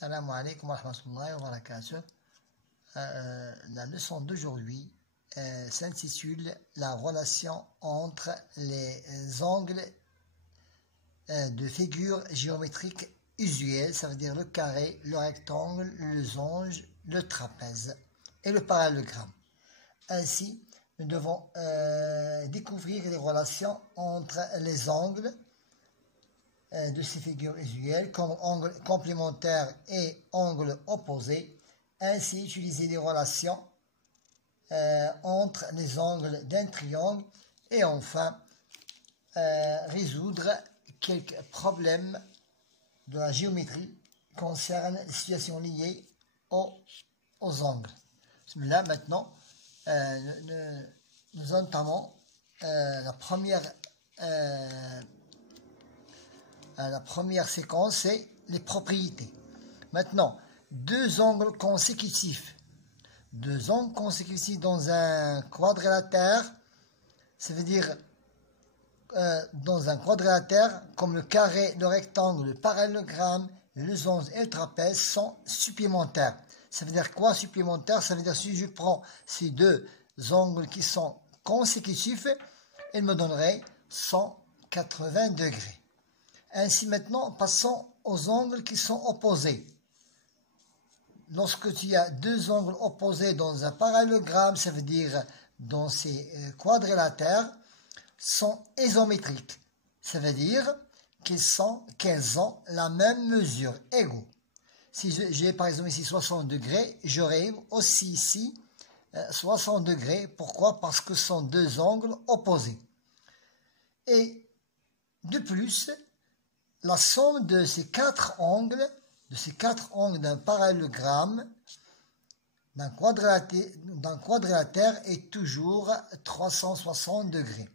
Salam alaikum wa rahmatullahi wa barakatuh. La leçon d'aujourd'hui s'intitule La relation entre les angles de figures géométriques usuelles, ça veut dire le carré, le rectangle, le losange, le trapèze et le parallélogramme. Ainsi, nous devons découvrir les relations entre les angles de ces figures usuelles comme angle complémentaire et angle opposé, ainsi utiliser les relations entre les angles d'un triangle et enfin résoudre quelques problèmes de la géométrie concernant les situations liées aux angles. Là maintenant, nous entamons la première séquence, c'est les propriétés. Maintenant, deux angles consécutifs dans un quadrilatère, ça veut dire dans un quadrilatère, comme le carré, le rectangle, le parallélogramme, le losange et le trapèze sont supplémentaires. Ça veut dire quoi supplémentaire? Ça veut dire si je prends ces deux angles qui sont consécutifs, ils me donneraient 180 degrés. Ainsi maintenant, passons aux angles qui sont opposés. Lorsque tu as deux angles opposés dans un parallélogramme, ça veut dire dans ces quadrilatères, sont isométriques. Ça veut dire qu'elles ont la même mesure, égaux. Si j'ai par exemple ici 60 degrés, j'aurai aussi ici 60 degrés. Pourquoi? Parce que ce sont deux angles opposés. Et de plus, la somme de ces quatre angles d'un parallélogramme, d'un quadrilatère est toujours 360 degrés.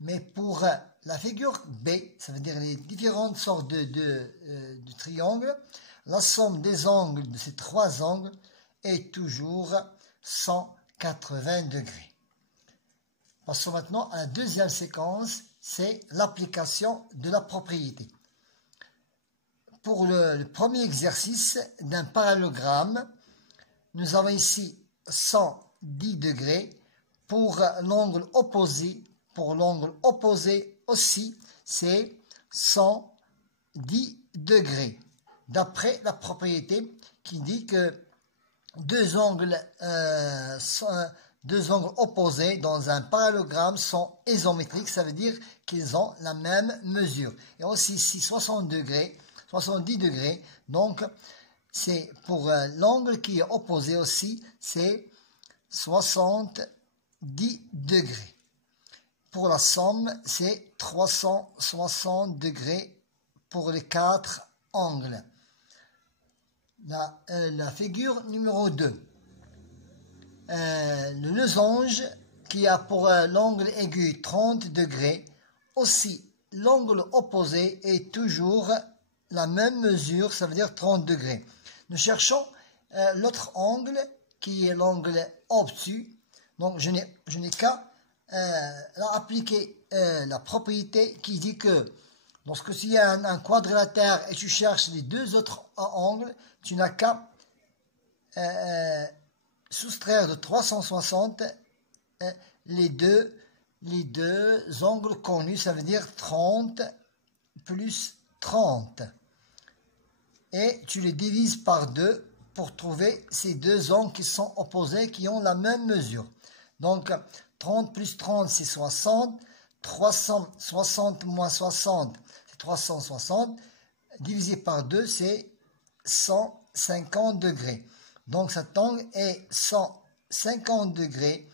Mais pour la figure B, ça veut dire les différentes sortes de triangles, la somme des angles de ces trois angles est toujours 180 degrés. Passons maintenant à la deuxième séquence, c'est l'application de la propriété. Pour le premier exercice d'un parallélogramme, nous avons ici 110 degrés. Pour l'angle opposé, aussi, c'est 110 degrés. D'après la propriété qui dit que deux angles opposés dans un parallélogramme sont isométriques, ça veut dire qu'ils ont la même mesure. Et aussi ici 70 degrés, donc c'est pour l'angle qui est opposé aussi, c'est 70 degrés. Pour la somme, c'est 360 degrés pour les quatre angles. La figure numéro 2. Le losange qui a pour l'angle aigu 30 degrés, aussi l'angle opposé est toujours la même mesure, ça veut dire 30 degrés. Nous cherchons l'autre angle qui est l'angle obtus. Donc je n'ai qu'à appliquer la propriété qui dit que lorsque tu as un quadrilatère et tu cherches les deux autres angles, tu n'as qu'à soustraire de 360 les deux angles connus, ça veut dire 30 plus 30. Et tu les divises par 2 pour trouver ces deux angles qui sont opposés, qui ont la même mesure. Donc 30 plus 30, c'est 60. 360 moins 60, c'est 360. Divisé par 2, c'est 150 degrés. Donc cet angle est 150 degrés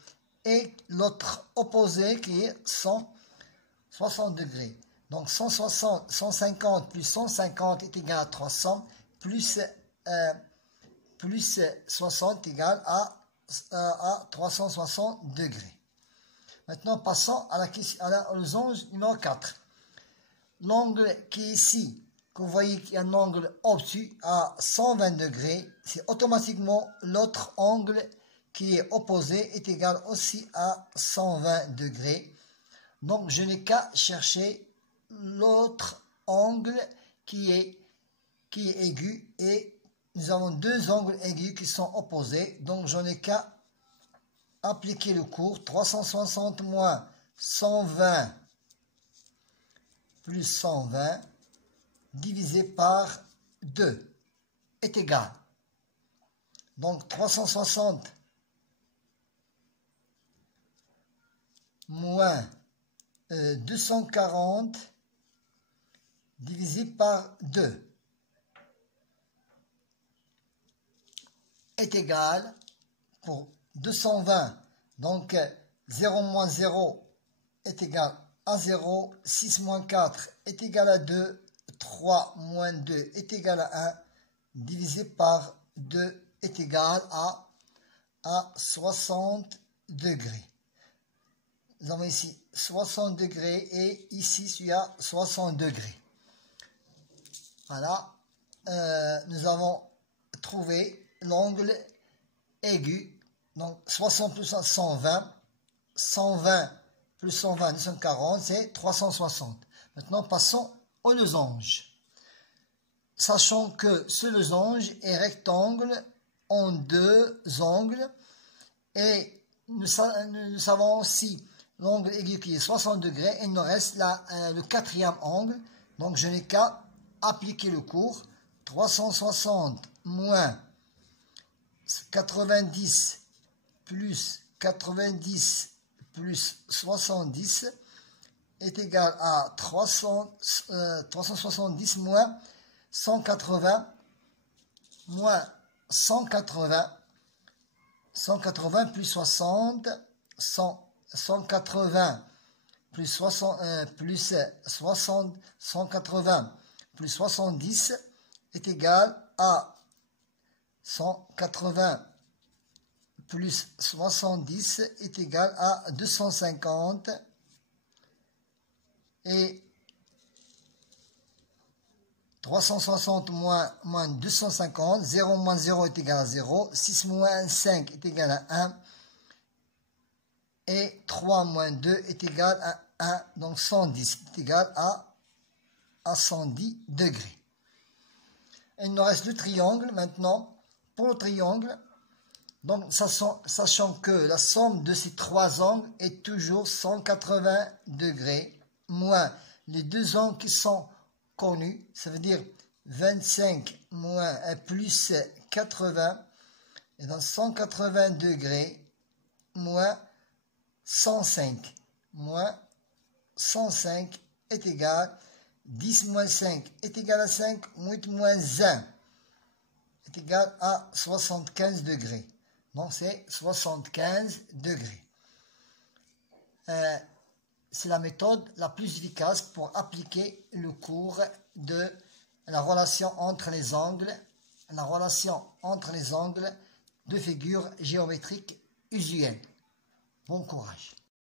et l'autre opposé qui est 160 degrés. Donc 150 plus 150 est égal à 300 plus 60 égale à 360 degrés. Maintenant, passons à au losange numéro 4. L'angle qui est ici, que vous voyez qu'il y a un angle obtus à 120 degrés, c'est automatiquement l'autre angle qui est opposé est égal aussi à 120 degrés. Donc, je n'ai qu'à chercher l'autre angle qui est aigu et nous avons deux angles aigus qui sont opposés, donc je n'ai qu'à appliquer le cours. 360 moins 120 plus 120 divisé par 2 est égal. Donc 360 moins 240 divisé par 2 est égal pour 220. Donc 0 moins 0 est égal à 0. 6 moins 4 est égal à 2. 3 moins 2 est égal à 1. Divisé par 2 est égal à 60 degrés. Nous avons ici 60 degrés et ici il y a 60 degrés. Voilà. Nous avons trouvé l'angle aigu. Donc 60 plus 120. 120 plus 120, 240, c'est 360. Maintenant, passons au losange. Sachant que ce losange est rectangle en deux angles. Et nous savons aussi l'angle aigu qui est 60 degrés. Et il nous reste là le quatrième angle. Donc, je n'ai qu'à appliquer le cours. 360 moins 90 plus 90 plus 70 est égal à 370 moins 180 moins 180 plus 60 180 plus 60 plus 60 180 plus 70 est égal à 180 plus 70 est égal à 250 et 360 moins 250, 0 moins 0 est égal à 0, 6 moins 5 est égal à 1 et 3 moins 2 est égal à 1, donc 110 est égal à 110 degrés. Et il nous reste le triangle maintenant. Pour le triangle, donc, sachant que la somme de ces trois angles est toujours 180 degrés, moins les deux angles qui sont connus, ça veut dire 25 moins plus 80, et dans 180 degrés, moins 105. Moins 105 est égal, 10 moins 5 est égal à 5, 8 moins 1 est égal à 75 degrés. Donc, c'est 75 degrés. C'est la méthode la plus efficace pour appliquer le cours de la relation entre les angles, de figures géométriques usuelles. Bon courage.